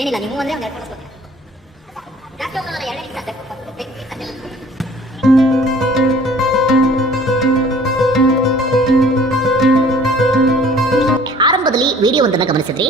ಏನಿಲ್ಲ ನೀವು ಒಂದೇ ಒಂದು ಎರಡು ಫೋಟೋಸ್ ಜಾಸ್ತಿ ಹೋಗೋಲ್ಲ, 2 ನಿಮಿಷ ಆರಂಭದಲ್ಲಿ ವಿಡಿಯೋವೊಂದನ್ನು ಗಮನಿಸಿದ್ರಿ.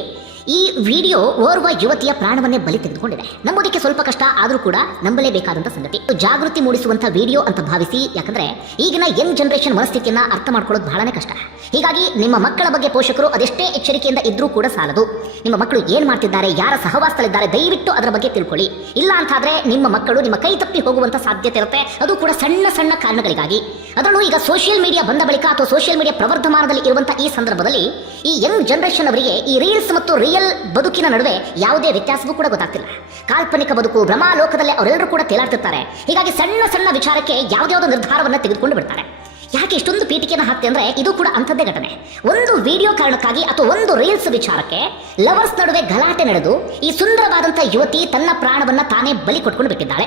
ಈ ವಿಡಿಯೋ ಓರ್ವ ಯುವತಿಯ ಪ್ರಾಣವನ್ನೇ ಬಲಿ ತೆಗೆದುಕೊಂಡಿದೆ. ನಂಬೋದಕ್ಕೆ ಸ್ವಲ್ಪ ಕಷ್ಟ ಆದರೂ ಕೂಡ ನಂಬಲೇಬೇಕಾದಂತ ಸಂಗತಿ. ಜಾಗೃತಿ ಮೂಡಿಸುವಂತ ವಿಡಿಯೋ ಅಂತ ಭಾವಿಸಿ, ಯಾಕಂದ್ರೆ ಈಗಿನ ಯಂಗ್ ಜನರೇಷನ್ ಮನಸ್ಥಿತಿಯನ್ನ ಅರ್ಥ ಮಾಡ್ಕೊಳ್ಳೋದು ಬಹಳನೇ ಕಷ್ಟ. ಹೀಗಾಗಿ ನಿಮ್ಮ ಮಕ್ಕಳ ಬಗ್ಗೆ ಪೋಷಕರು ಅದೆಷ್ಟೇ ಎಚ್ಚರಿಕೆಯಿಂದ ಇದ್ರೂ ಕೂಡ ಸಾಲದು. ನಿಮ್ಮ ಮಕ್ಕಳು ಏನ್ ಮಾಡ್ತಿದ್ದಾರೆ, ಯಾರ ಸಹವಾಸದಲ್ಲಿದ್ದಾರೆ, ದಯವಿಟ್ಟು ಅದರ ಬಗ್ಗೆ ತಿಳ್ಕೊಳ್ಳಿ. ಇಲ್ಲ ಅಂತಾದ್ರೆ ನಿಮ್ಮ ಮಕ್ಕಳು ನಿಮ್ಮ ಕೈ ತಪ್ಪಿ ಹೋಗುವಂತ ಸಾಧ್ಯತೆ ಇರುತ್ತೆ. ಅದು ಕೂಡ ಸಣ್ಣ ಸಣ್ಣ ಕಾರಣಗಳಿಗಾಗಿ. ಅದನ್ನು ಈಗ ಸೋಷಿಯಲ್ ಮೀಡಿಯಾ ಬಂದ ಬಳಿಕ ಅಥವಾ ಸೋಷಿಯಲ್ ಮೀಡಿಯಾ ಪ್ರವರ್ಧಮಾನದಲ್ಲಿ ಇರುವಂತಹ ಈ ಸಂದರ್ಭದಲ್ಲಿ ಈ ಯಂಗ್ ಜನರೇಷನ್ ಅವರಿಗೆ ಈ ರೀಲ್ಸ್ ಮತ್ತು ರಿಯಲ್ ಬದುಕಿನ ನಡುವೆ ಯಾವುದೇ ವ್ಯತ್ಯಾಸವೂ ಕೂಡ ಗೊತ್ತಾಗ್ತಿಲ್ಲ. ಕಾಲ್ಪನಿಕ ಬದುಕು, ಭ್ರಮಾಲೋಕದಲ್ಲಿ ಅವರೆಲ್ಲರೂ ಕೂಡ ತೇಲಾಡ್ತಿರ್ತಾರೆ. ಹೀಗಾಗಿ ಸಣ್ಣ ಸಣ್ಣ ವಿಚಾರಕ್ಕೆ ಯಾವುದ್ಯಾವುದೋ ನಿರ್ಧಾರವನ್ನು ತೆಗೆದುಕೊಂಡು ಬಿಡ್ತಾರೆ. ಯಾಕೆ ಇಷ್ಟೊಂದು ಪೀಠಿಕೆಯನ್ನು ಹಾಕ್ತೆ ಅಂದ್ರೆ ಇದು ಕೂಡ ಅಂಥದ್ದೇ ಘಟನೆ. ಒಂದು ವಿಡಿಯೋ ಕಾರಣಕ್ಕಾಗಿ ಅಥವಾ ಒಂದು ರೀಲ್ಸ್ ವಿಚಾರಕ್ಕೆ ಲವರ್ಸ್ ನಡುವೆ ಗಲಾಟೆ ನಡೆದು ಈ ಸುಂದರವಾದಂತಹ ಯುವತಿ ತನ್ನ ಪ್ರಾಣವನ್ನ ತಾನೇ ಬಲಿ ಕೊಟ್ಕೊಂಡು ಬಿಟ್ಟಿದ್ದಾಳೆ.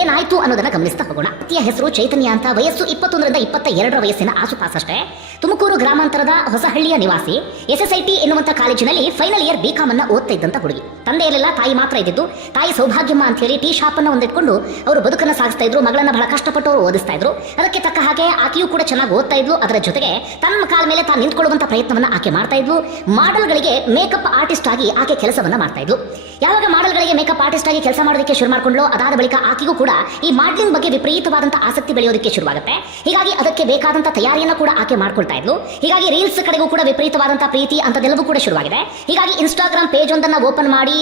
ಏನಾಯ್ತು ಅನ್ನೋದನ್ನ ಗಮನಿಸ್ತಾ ಹೋಗೋಣ. ವ್ಯಕ್ತಿಯ ಹೆಸರು ಚೈತನ್ಯ ಅಂತ. ವಯಸ್ಸು 21ರಿಂದ 22ರ ವಯಸ್ಸಿನ ಆಸುಪಾಸಷ್ಟೇ. ತುಮಕೂರು ಗ್ರಾಮಾಂತರದ ಹೊಸಹಳ್ಳಿಯ ನಿವಾಸಿ. SSIT ಎನ್ನುವಂತ ಕಾಲೇಜಿನಲ್ಲಿ ಫೈನಲ್ ಇಯರ್ BCom ಅನ್ನ ಓದ್ತಾ ಇದ್ದಂತ ಹುಡುಗಿ. ತಂದೆ ಇರಲಿಲ್ಲ, ತಾಯಿ ಮಾತ್ರ ಇದ್ದಿದ್ದು. ತಾಯಿ ಸೌಭಾಗ್ಯಮ್ಮ ಅಂತ ಹೇಳಿ ಟೀ ಶಾಪ್ ಅನ್ನ ಒಂದಿಟ್ಕೊಂಡು ಅವರು ಬದುಕನ್ನ ಸಾಗಿಸ್ತಾ ಇದ್ರು. ಮಗಳನ್ನ ಬಹಳ ಕಷ್ಟಪಟ್ಟು ಅವರು ಓದಿಸ್ತಾ ಇದ್ರು. ಅದಕ್ಕೆ ತಕ್ಕ ಹಾಗೆ ಆಕೆಯೂ ಕೂಡ ಚೆನ್ನಾಗಿ ಓದ್ತಾ ಇದ್ಲು. ಅದರ ಜೊತೆಗೆ ತನ್ನ ಕಾಲ ಮೇಲೆ ತಾನು ನಿಂತ್ಕೊಳ್ಳುವಂತ ಪ್ರಯತ್ನವನ್ನ ಆಕೆ ಮಾಡ್ತಾ ಇದ್ಲು. ಮಾಡೆಲ್ಗಳಿಗೆ ಮೇಕಪ್ ಆರ್ಟಿಸ್ಟ್ ಆಗಿ ಆಕೆ ಕೆಲಸವನ್ನ ಮಾಡ್ತಾ ಇದ್ಲು. ಯಾವಾಗ ಮಾಡೆಲ್ಗಳಿಗೆ ಮೇಕಪ್ ಆರ್ಟಿಸ್ಟ್ ಆಗಿ ಕೆಲಸ ಮಾಡೋದಕ್ಕೆ ಶುರು ಮಾಡ್ಕೊಂಡ್ಲು, ಅದಾದ ಬಳಿಕ ಆಕೆಗೂ ಕೂಡ ಈ ಮಾಡ್ಲಿಂಗ್ ಬಗ್ಗೆ ವಿಪರೀತವಾದಂತ ಆಸಕ್ತಿ ಬೆಳೆಯೋದಕ್ಕೆ ಶುರುವಾಗುತ್ತೆ. ಹೀಗಾಗಿ ಅದಕ್ಕೆ ಬೇಕಾದಂತ ತಯಾರಿಯನ್ನ ಕೂಡ ಆಕೆ ಮಾಡ್ಕೊಳ್ತಾ ಇದ್ಲು. ಹೀಗಾಗಿ ರೀಲ್ಸ್ ಕಡೆಗೂ ಕೂಡ ವಿಪರೀತವಾದಂತ ಪ್ರೀತಿ ಅಂತದೆಲ್ಲವೂ ಕೂಡ ಶುರುವಾಗಿದೆ. ಹೀಗಾಗಿ ಇನ್ಸ್ಟಾಗ್ರಾಮ್ ಪೇಜ್ ಒಂದನ್ನ ಓಪನ್ ಮಾಡಿ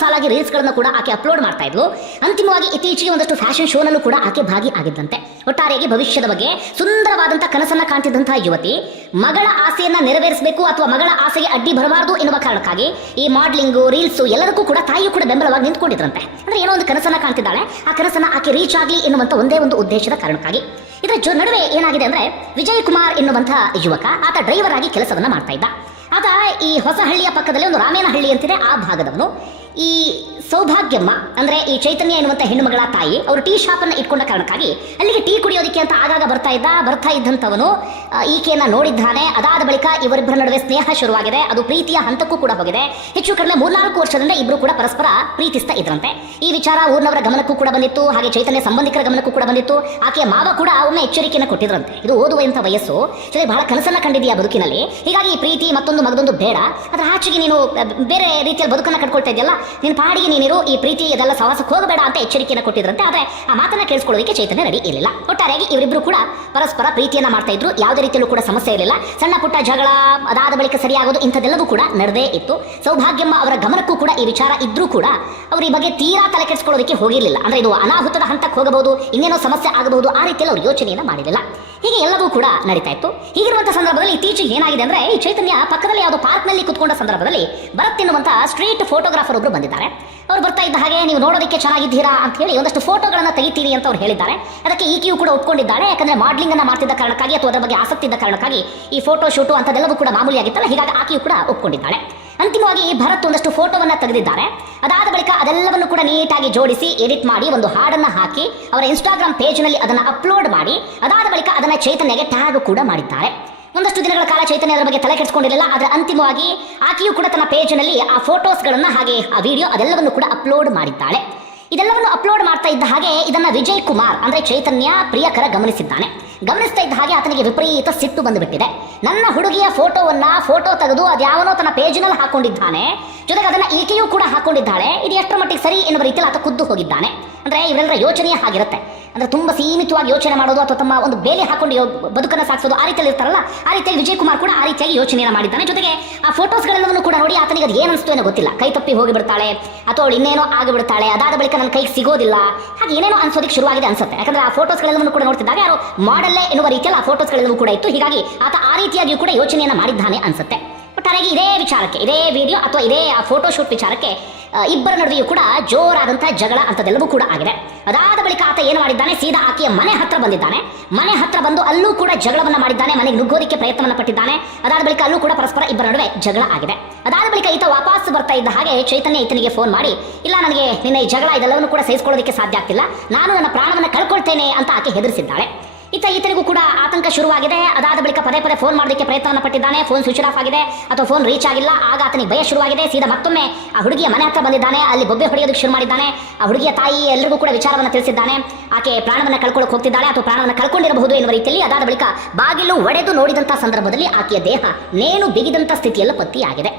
ಸಾಲಾಗಿ ರೀಲ್ಸ್ ಗಳನ್ನ ಕೂಡ ಆಕೆ ಅಪ್ಲೋಡ್ ಮಾಡ್ತಾ ಇದ್ಲು. ಅಂತಿಮವಾಗಿ ಇತ್ತೀಚೆಗೆ ಒಂದಷ್ಟು ಫ್ಯಾಷನ್ ಶೋನಲ್ಲೂ ಕೂಡ ಆಕೆ ಭಾಗಿ ಆಗಿದ್ದಂತೆ. ಒಟ್ಟಾರೆಯಾಗಿ ಭವಿಷ್ಯದ ಬಗ್ಗೆ ಸುಂದರವಾದಂತಹ ಕನಸನ್ನ ಕಾಣ್ತಿದ್ದಂತಹ ಯುವತಿ ಮಗಳ ಆಸೆಯನ್ನ ನೆರವೇರಿಸಬೇಕು ಅಥವಾ ಮಗಳ ಆಸೆಗೆ ಅಡ್ಡಿ ಬರಬಾರದು ಎನ್ನುವ ಕಾರಣಕ್ಕಾಗಿ ಈ ಮಾಡ್ಲಿಂಗು, ರೀಲ್ಸು ಎಲ್ಲದಕ್ಕೂ ಕೂಡ ತಾಯಿಯು ಕೂಡ ಬೆಂಬಲವಾಗಿ ನಿಂತ್ಕೊಂಡಿದ್ರಂತೆ. ಅಂದ್ರೆ ಏನೋ ಒಂದು ಕನಸನ್ನ ಕಾಣ್ತಿದ್ದಾಳೆ, ಆ ಕನಸನ್ನ ಆಕೆ ರೀಚ್ ಆಗಲಿ ಎನ್ನುವಂತ ಒಂದೇ ಒಂದು ಉದ್ದೇಶದ ಕಾರಣಕ್ಕಾಗಿ. ಇದರ ನಡುವೆ ಏನಾಗಿದೆ ಅಂದ್ರೆ, ವಿಜಯ್ ಕುಮಾರ್ ಎನ್ನುವಂತಹ ಯುವಕ, ಆತ ಡ್ರೈವರ್ ಆಗಿ ಕೆಲಸವನ್ನ ಮಾಡ್ತಾ ಇದ್ದ. ಆತ ಈ ಹೊಸಹಳ್ಳಿಯ ಪಕ್ಕದಲ್ಲಿ ಒಂದು ರಾಮೇನಹಳ್ಳಿ ಅಂತಿದೆ, ಆ ಭಾಗದವನು. ಈ ಸೌಭಾಗ್ಯಮ್ಮ ಅಂದ್ರೆ ಈ ಚೈತನ್ಯ ಎನ್ನುವಂತ ಹೆಣ್ಣು ಮಗಳ ತಾಯಿ, ಅವರು ಟೀ ಶಾಪ್ ಅನ್ನ ಇಟ್ಕೊಂಡ ಕಾರಣಕ್ಕಾಗಿ ಅಲ್ಲಿಗೆ ಟೀ ಕುಡಿಯೋದಕ್ಕೆ ಅಂತ ಆಗಾಗ ಬರ್ತಾ ಇದ್ದಂಥವನು ಈಕೆಯನ್ನ ನೋಡಿದ್ದಾನೆ. ಅದಾದ ಬಳಿಕ ಇವರಿಬ್ಬರ ನಡುವೆ ಸ್ನೇಹ ಶುರುವಾಗಿದೆ. ಅದು ಪ್ರೀತಿಯ ಹಂತಕ್ಕೂ ಕೂಡ ಹೋಗಿದೆ. ಹೆಚ್ಚು ಕಡಿಮೆ 3-4 ವರ್ಷದಿಂದ ಇಬ್ರು ಕೂಡ ಪರಸ್ಪರ ಪ್ರೀತಿಸ್ತಾ ಇದ್ರಂತೆ. ಈ ವಿಚಾರ ಊರಿನವರ ಗಮನಕ್ಕೂ ಕೂಡ ಬಂದಿತ್ತು, ಹಾಗೆ ಚೈತನ್ಯ ಸಂಬಂಧಿಕರ ಗಮನಕ್ಕೂ ಕೂಡ ಬಂದಿತ್ತು. ಆಕೆಯ ಮಾವ ಕೂಡ ಒಮ್ಮೆ ಎಚ್ಚರಿಕೆಯನ್ನು ಕೊಟ್ಟಿದ್ರಂತೆ, ಇದು ಓದುವಂತ ವಯಸ್ಸು, ಸರಿ ಬಹಳ ಕನಸನ್ನ ಕಂಡಿದೆಯಾ ಬದುಕಿನಲ್ಲಿ, ಹೀಗಾಗಿ ಈ ಪ್ರೀತಿ ಮತ್ತೊಂದು ಮಗದೊಂದು ಬೇಡ, ಅದರ ಆಚೆಗೆ ನೀನು ಬೇರೆ ರೀತಿಯಲ್ಲಿ ಬದುಕನ್ನ ಕಟ್ಕೊಳ್ತಾ ಇದೆಯಲ್ಲ, ನೀನು ಪಾಡಿಗೆ ನೀನಿರು, ಈ ಪ್ರೀತಿ ಇದೆಲ್ಲ ಸವಾಸಕ್ಕೆ ಹೋಗಬೇಡ ಅಂತ ಎಚ್ಚರಿಕೆಯನ್ನು ಕೊಟ್ಟಿದ್ರಂತೆ. ಆದ್ರೆ ಆ ಮಾತನ್ನ ಕೇಳಿಸ್ಕೊಳ್ಳೋದಕ್ಕೆ ಚೈತನ್ಯ ರೆಡಿ ಇರಲಿಲ್ಲ. ಒಟ್ಟಾರೆಯಾಗಿ ಇವರಿಬ್ರು ಕೂಡ ಪರಸ್ಪರ ಪ್ರೀತಿಯನ್ನ ಮಾಡ್ತಾ ಇದ್ರು. ಯಾವುದೇ ರೀತಿಯಲ್ಲೂ ಕೂಡ ಸಮಸ್ಯೆ ಇರಲಿಲ್ಲ. ಸಣ್ಣ ಪುಟ್ಟ ಜಗಳ, ಅದಾದ ಬಳಿಕ ಸರಿಯಾಗೋದು, ಇಂಥದ್ದೆಲ್ಲವೂ ಕೂಡ ನಡೆದೇ ಇತ್ತು. ಸೌಭಾಗ್ಯಮ್ಮ ಅವರ ಗಮನಕ್ಕೂ ಕೂಡ ಈ ವಿಚಾರ ಇದ್ರೂ ಕೂಡ ಅವರು ಈ ಬಗ್ಗೆ ತೀರಾ ತಲೆ ಕೆಡಿಸ್ಕೊಳ್ಳೋದಕ್ಕೆ ಹೋಗಿರಲಿಲ್ಲ. ಅಂದ್ರೆ ಇದು ಅನಾಹುತದ ಹಂತಕ್ಕೆ ಹೋಗಬಹುದು, ಇನ್ನೇನೋ ಸಮಸ್ಯೆ ಆಗಬಹುದು, ಆ ರೀತಿಯಲ್ಲಿ ಅವರು ಯೋಚನೆಯನ್ನ ಮಾಡಿರಲಿಲ್ಲ. ಹೀಗೆ ಎಲ್ಲವೂ ಕೂಡ ನಡೀತಾ ಇತ್ತು. ಹೀಗಿರುವಂತಹ ಸಂದರ್ಭದಲ್ಲಿ ಇತ್ತೀಚೆಗೆ ಏನಾಗಿದೆ ಅಂದ್ರೆ, ಈ ಚೈತನ್ಯ ಪಕ್ಕದಲ್ಲಿ ಯಾವುದೋ ಪಾರ್ಕ್ನಲ್ಲಿ ಕುತ್ಕೊಂಡ ಸಂದರ್ಭದಲ್ಲಿ ಭರತ್ ಎನ್ನುವಂತಹ ಸ್ಟ್ರೀಟ್ ಫೋಟೋಗ್ರಾಫರ್ ಒಬ್ರು ಬಂದಿದ್ದಾರೆ. ಅವ್ರು ಬರ್ತಾ ಇದ್ದ ಹಾಗೆ, ನೀವು ನೋಡೋದಕ್ಕೆ ಚೆನ್ನಾಗಿದ್ದೀರಾ ಅಂತ ಹೇಳಿ ಒಂದಷ್ಟು ಫೋಟೋಗಳನ್ನ ತೆಗಿತೀರಿ ಅಂತ ಅವ್ರು ಹೇಳಿದ್ದಾರೆ. ಅದಕ್ಕೆ ಈಕೆಯೂ ಕೂಡ ಒಪ್ಕೊಂಡಿದ್ದಾಳೆ. ಯಾಕಂದ್ರೆ ಮಾಡ್ಲಿಂಗ್ ಅನ್ನ ಮಾಡ್ತಿದ್ದ ಕಾರಣಕ್ಕಾಗಿ ಅಥವಾ ಅದರ ಬಗ್ಗೆ ಆಸಕ್ತಿ ಇದ್ದ ಕಾರಣಕ್ಕಾಗಿ ಈ ಫೋಟೋ ಶೂಟು ಅಂತದೆಲ್ಲವೂ ಕೂಡ ಮಾಮೂಲಿ ಆಗಿತ್ತಲ್ಲ, ಹೀಗಾಗಿ ಆಕೆಯೂ ಕೂಡ ಒಪ್ಕೊಂಡಿದ್ದಾಳೆ. ಅಂತಿಮವಾಗಿ ಭರತ್ ಒಂದಷ್ಟು ಫೋಟೋವನ್ನ ತೆಗೆದಿದ್ದಾರೆ. ಅದಾದ ಬಳಿಕ ಅದೆಲ್ಲವನ್ನು ಕೂಡ ನೀಟಾಗಿ ಜೋಡಿಸಿ ಎಡಿಟ್ ಮಾಡಿ ಒಂದು ಹಾಡನ್ನ ಹಾಕಿ ಅವರ ಇನ್ಸ್ಟಾಗ್ರಾಮ್ ಪೇಜ್ನಲ್ಲಿ ಅದನ್ನ ಅಪ್ಲೋಡ್ ಮಾಡಿ, ಅದಾದ ಬಳಿಕ ಅದನ್ನ ಚೈತನ್ಯಗೆ ಟ್ಯಾಗ್ ಕೂಡ ಮಾಡಿದ್ದಾರೆ. ಒಂದಷ್ಟು ದಿನಗಳ ಕಾಲ ಚೈತನ್ಯ ಅದರ ಬಗ್ಗೆ ತಲೆ ಕೆಡಿಸಿಕೊಂಡಿರಲಿಲ್ಲ. ಆದರೆ ಅಂತಿಮವಾಗಿ ಆಕೆಯೂ ಕೂಡ ತನ್ನ ಪೇಜ್ನಲ್ಲಿ ಆ ಫೋಟೋಸ್ಗಳನ್ನ ಹಾಗೆ ಆ ವಿಡಿಯೋ ಅದೆಲ್ಲವನ್ನು ಕೂಡ ಅಪ್ಲೋಡ್ ಮಾಡಿದ್ದಾಳೆ. ಇದೆಲ್ಲವನ್ನು ಅಪ್ಲೋಡ್ ಮಾಡ್ತಾ ಇದ್ದ ಹಾಗೆ ಇದನ್ನ ವಿಜಯ್ ಕುಮಾರ್ ಅಂದ್ರೆ ಚೈತನ್ಯ ಪ್ರಿಯಕರ ಗಮನಿಸಿದ್ದಾನೆ. ಗಮನಿಸ್ತಾ ಇದ್ದ ಹಾಗೆ ಆತನಿಗೆ ವಿಪರೀತ ಸಿಟ್ಟು ಬಂದುಬಿಟ್ಟಿದೆ. ನನ್ನ ಹುಡುಗಿಯ ಫೋಟೋ ತೆಗೆದು ಅದ್ಯಾವನೋ ತನ್ನ ಪೇಜ್ನಲ್ಲಿ ಹಾಕೊಂಡಿದ್ದಾನೆ, ಜೊತೆಗೆ ಅದನ್ನ ಈಕೆಯೂ ಕೂಡ ಹಾಕೊಂಡಿದ್ದಾಳೆ, ಇದು ಎಷ್ಟರ ಮಟ್ಟಿಗೆ ಸರಿ ಎನ್ನುವ ರೀತಿಯಲ್ಲಿ ಆತ ಖುದ್ದು ಹೋಗಿದ್ದಾನೆ. ಅಂದ್ರೆ ಇವರೆಲ್ಲರ ಯೋಚನೆಯೇ ಹಾಗಿರುತ್ತೆ. ಅಂದ್ರೆ ತುಂಬಾ ಸೀಮಿತವಾಗಿ ಯೋಚನೆ ಮಾಡೋದು ಅಥವಾ ತಮ್ಮ ಒಂದು ಬೇಲಿ ಹಾಕೊಂಡು ಬದುಕನ್ನು ಸಾಗಿಸೋದು, ಆ ರೀತಿಯಲ್ಲಿ ಇರ್ತಾರಲ್ಲ, ಆ ರೀತಿಯಾಗಿ ವಿಜಯ್ ಕುಮಾರ್ ಕೂಡ ಆ ರೀತಿಯಾಗಿ ಯೋಚನೆಯನ್ನು ಮಾಡಿದ್ದಾನೆ. ಜೊತೆಗೆ ಆ ಫೋಟೋಸ್ಗಳೆಲ್ಲವನ್ನು ಕೂಡ ನೋಡಿ ಆತನಿಗೆ ಅದು ಏನು ಅನಿಸ್ತು ಏನೋ ಗೊತ್ತಿಲ್ಲ, ಕೈ ತಪ್ಪಿ ಹೋಗಿಬಿಡ್ತಾಳೆ ಅಥವಾ ಅವಳು ಇನ್ನೇನೋ ಆಗಿಬಿಡ್ತಾಳೆ, ಅದಾದ ಬಳಿಕ ನನ್ನ ಕೈಗೆ ಸಿಗೋದಿಲ್ಲ, ಹಾಗೆ ಏನೇನೋ ಅನ್ಸೋದಕ್ಕೆ ಶುರುವಾಗಿದೆ ಅನ್ಸುತ್ತೆ. ಯಾಕಂದ್ರೆ ಆ ಫೋಟೋಸ್ಗಳೆಲ್ಲವನ್ನು ಕೂಡ ನೋಡ್ತಿದ್ದಾಗ ಯಾರು ಮಾಡಲ್ಲೇ ಎನ್ನುವ ರೀತಿಯಲ್ಲಿ ಆ ಫೋಟೋಸ್ಗಳೆಲ್ಲವೂ ಕೂಡ ಇತ್ತು. ಹೀಗಾಗಿ ಆತ ಆ ರೀತಿಯಾಗಿಯೂ ಕೂಡ ಯೋಚನೆಯನ್ನು ಮಾಡಿದ್ದಾನೆ ಅನ್ಸುತ್ತೆ. ಒಟ್ಟಾರೆಯಾಗಿ ಇದೇ ವಿಚಾರಕ್ಕೆ, ಇದೇ ವಿಡಿಯೋ ಅಥವಾ ಇದೇ ಆ ಫೋಟೋ ಶೂಟ್ ವಿಚಾರಕ್ಕೆ ಇಬ್ಬರ ನಡುವೆಯೂ ಕೂಡ ಜೋರಾದಂತಹ ಜಗಳ ಅಂತದೆಲ್ಲವೂ ಕೂಡ ಆಗಿದೆ. ಅದಾದ ಬಳಿಕ ಆತ ಏನು ಮಾಡಿದ್ದಾನೆ, ಸೀದಾ ಆಕೆಯ ಮನೆ ಹತ್ರ ಬಂದಿದ್ದಾನೆ. ಮನೆ ಹತ್ರ ಬಂದು ಅಲ್ಲೂ ಕೂಡ ಜಗಳವನ್ನ ಮಾಡಿದ್ದಾನೆ, ಮನೆಗೆ ನುಗ್ಗೋದಿಕ್ಕೆ ಪ್ರಯತ್ನವನ್ನ ಪಟ್ಟಿದ್ದಾನೆ. ಅದಾದ ಬಳಿಕ ಅಲ್ಲೂ ಕೂಡ ಪರಸ್ಪರ ಇಬ್ಬರ ನಡುವೆ ಜಗಳ ಆಗಿದೆ. ಅದಾದ ಬಳಿಕ ಈತ ವಾಪಸ್ ಬರ್ತಾ ಇದ್ದ ಹಾಗೆ ಚೈತನ್ಯ ಈತನಿಗೆ ಫೋನ್ ಮಾಡಿ, ಇಲ್ಲ ನನಗೆ ನಿನ್ನ ಈ ಜಗಳ ಇದೆಲ್ಲವನ್ನು ಕೂಡ ಸಹಿಸಿಕೊಳ್ಳೋದಕ್ಕೆ ಸಾಧ್ಯ ಆಗ್ತಿಲ್ಲ, ನಾನು ನನ್ನ ಪ್ರಾಣವನ್ನ ಕಳ್ಕೊಳ್ತೇನೆ ಅಂತ ಆಕೆ ಹೆದರಿಸಿದ್ದಾಳೆ. ಈತನಿಗೂ ಕೂಡ ಆತಂಕ ಶುರುವಾಗಿದೆ. ಅದಾದ ಬಳಿಕ ಪದೇ ಪದೇ ಫೋನ್ ಮಾಡೋದಕ್ಕೆ ಪ್ರಯತ್ನವನ್ನು ಪಟ್ಟಿದ್ದಾನೆ. ಫೋನ್ ಸ್ವಿಚ್ ಆಫ್ ಆಗಿದೆ ಅಥವಾ ಫೋನ್ ರೀಚ್ ಆಗಿಲ್ಲ. ಆಗ ಆತನಿಗೆ ಭಯ ಶುರುವಾಗಿದೆ. ಸೀದಾ ಮತ್ತೊಮ್ಮೆ ಆ ಹುಡುಗಿಯ ಮನೆ ಹತ್ರ ಬಂದಿದ್ದಾನೆ. ಅಲ್ಲಿ ಬೊಬ್ಬೆ ಹೊಡೆಯೋದಕ್ಕೆ ಶುರು ಮಾಡಿದ್ದಾನೆ. ಆ ಹುಡುಗಿಯ ತಾಯಿ ಎಲ್ಲರಿಗೂ ಕೂಡ ವಿಚಾರವನ್ನು ತಿಳಿಸಿದ್ದಾನೆ. ಆಕೆ ಪ್ರಾಣವನ್ನ ಕಳ್ಕೊಳ್ಳೋಕೆ ಹೋಗ್ತಿದ್ದಾಳೆ ಅಥವಾ ಪ್ರಾಣವನ್ನು ಕಳ್ಕೊಂಡಿರಬಹುದು ಎನ್ನುವ ರೀತಿಯಲ್ಲಿ. ಅದಾದ ಬಳಿಕ ಬಾಗಿಲು ಒಡೆದು ನೋಡಿದಂತಹ ಸಂದರ್ಭದಲ್ಲಿ ಆಕೆಯ ದೇಹ ನೇಣು ಬಿಗಿದಂತ ಸ್ಥಿತಿಯಲ್ಲ ಪತ್ತೆಯಾಗಿದೆ.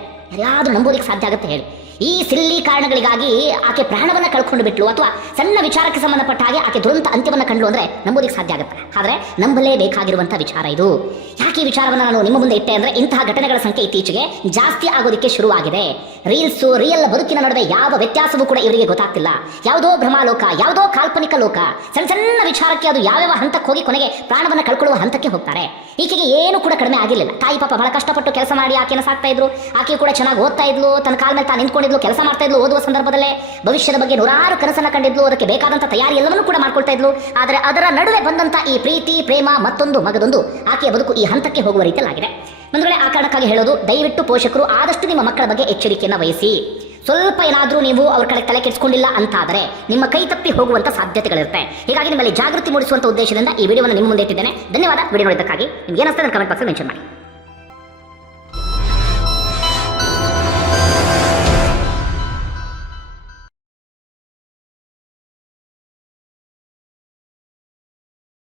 ಯಾರಾದ್ರೂ ನಂಬೋದಕ್ಕೆ ಸಾಧ್ಯ ಆಗುತ್ತೆ ಹೇಳಿ? ಈ ಸಿಲ್ಲಿ ಕಾರಣಗಳಿಗಾಗಿ ಆಕೆ ಪ್ರಾಣವನ್ನ ಕಳ್ಕೊಂಡು ಬಿಟ್ಲು ಅಥವಾ ಸಣ್ಣ ವಿಚಾರಕ್ಕೆ ಸಂಬಂಧಪಟ್ಟ ಹಾಗೆ ಆಕೆ ದುರಂತ ಅಂತ್ಯವನ್ನ ಕಂಡ್ಲು ಅಂದ್ರೆ ನಂಬೋದಕ್ಕೆ ಸಾಧ್ಯ ಆಗುತ್ತೆ. ಆದ್ರೆ ನಂಬಲೇಬೇಕಾಗಿರುವಂತಹ ವಿಚಾರ ಇದು. ಯಾಕೆ ಈ ವಿಚಾರವನ್ನು ನಾನು ನಿಮ್ಮ ಮುಂದೆ ಇಟ್ಟೆ ಅಂದ್ರೆ, ಇಂತಹ ಘಟನೆಗಳ ಸಂಖ್ಯೆ ಇತ್ತೀಚೆಗೆ ಜಾಸ್ತಿ ಆಗೋದಕ್ಕೆ ಶುರುವಾಗಿದೆ. ರೀಲ್ಸು ರಿಯಲ್ ಬದುಕಿನ ನಡುವೆ ಯಾವ ವ್ಯತ್ಯಾಸವೂ ಕೂಡ ಇವರಿಗೆ ಗೊತ್ತಾಗ್ತಿಲ್ಲ. ಯಾವುದೋ ಭ್ರಮಾಲೋಕ, ಯಾವುದೋ ಕಾಲ್ಪನಿಕ ಲೋಕ. ಸಣ್ಣ ಸಣ್ಣ ವಿಚಾರಕ್ಕೆ ಅದು ಯಾವ್ಯಾವ ಹಂತಕ್ಕೆ ಹೋಗಿ ಕೊನೆಗೆ ಪ್ರಾಣವನ್ನ ಕಳ್ಕೊಳ್ಳುವ ಹಂತಕ್ಕೆ ಹೋಗ್ತಾರೆ. ಈಕೆಗೆ ಏನು ಕೂಡ ಕಡಿಮೆ ಆಗಿರಲಿಲ್ಲ. ತಾಯಿ ಪಾಪ ಬಹಳ ಕಷ್ಟಪಟ್ಟು ಕೆಲಸ ಮಾಡಿ ಆಕೆಯನ್ನು ಸಾಕ್ತಾ ಇದ್ರು. ಆಕೆ ಕೂಡ ಚೆನ್ನಾಗಿ ಓದ್ತಾ ಇದ್ಲು, ತನ್ನ ಕಾಲ ಮೇಲೆ ತಾನು ನಿಂತ್ಕೊಂಡಿದ್ಲು, ಕೆಲಸ ಮಾಡ್ತಾ ಇದ್ಲು. ಓದುವ ಸಂದರ್ಭದಲ್ಲೇ ಭವಿಷ್ಯದ ಬಗ್ಗೆ ನೂರಾರು ಕನಸನ್ನ ಕಂಡಿದ್ಲು, ಅದಕ್ಕೆ ಬೇಕಾದಂತ ತಯಾರಿ ಎಲ್ಲವನ್ನೂ ಕೂಡ ಮಾಡ್ಕೊಳ್ತಾ ಇದ್ಲು. ಆದರೆ ಅದರ ನಡುವೆ ಬಂದಂತ ಈ ಪ್ರೀತಿ, ಪ್ರೇಮ, ಮತ್ತೊಂದು ಮಗದೊಂದು ಆಕೆಯ ಬದುಕು ಈ ಹಂತಕ್ಕೆ ಹೋಗುವ ರೀತಿಯಲ್ಲಾಗಿದೆ. ಬಂಧುಗಳೇ, ಆ ಕಾರಣಕ್ಕಾಗಿ ಹೇಳೋದು, ದಯವಿಟ್ಟು ಪೋಷಕರು ಆದಷ್ಟು ನಿಮ್ಮ ಮಕ್ಕಳ ಬಗ್ಗೆ ಎಚ್ಚರಿಕೆಯನ್ನು ವಹಿಸಿ. ಸ್ವಲ್ಪ ಏನಾದರೂ ನೀವು ಅವ್ರ ಕಡೆ ತಲೆ ಕೆಡಿಸ್ಕೊಂಡಿಲ್ಲ ಅಂತಾದರೆ ನಿಮ್ಮ ಕೈ ತಪ್ಪಿ ಹೋಗುವಂತ ಸಾಧ್ಯತೆಗಳಿರುತ್ತೆ. ಹೀಗಾಗಿ ನಿಮ್ಮಲ್ಲಿ ಜಾಗೃತಿ ಮೂಡಿಸುವಂತ ಉದ್ದೇಶದಿಂದ ಈ ವಿಡಿಯೋವನ್ನು ನಿಮ್ಮ ಮುಂದೆ ಇಟ್ಟಿದ್ದೇನೆ. ಧನ್ಯವಾದ ವಿಡಿಯೋ ನೋಡಿದ್ದಕ್ಕಾಗಿ. ನಿಮ್ಗೆ ಏನಿಸ್ತದೆ ಕಮೆಂಟ್ ಬಾಕ್ಸ್ ಮೆನ್ಷನ್ ಮಾಡಿ.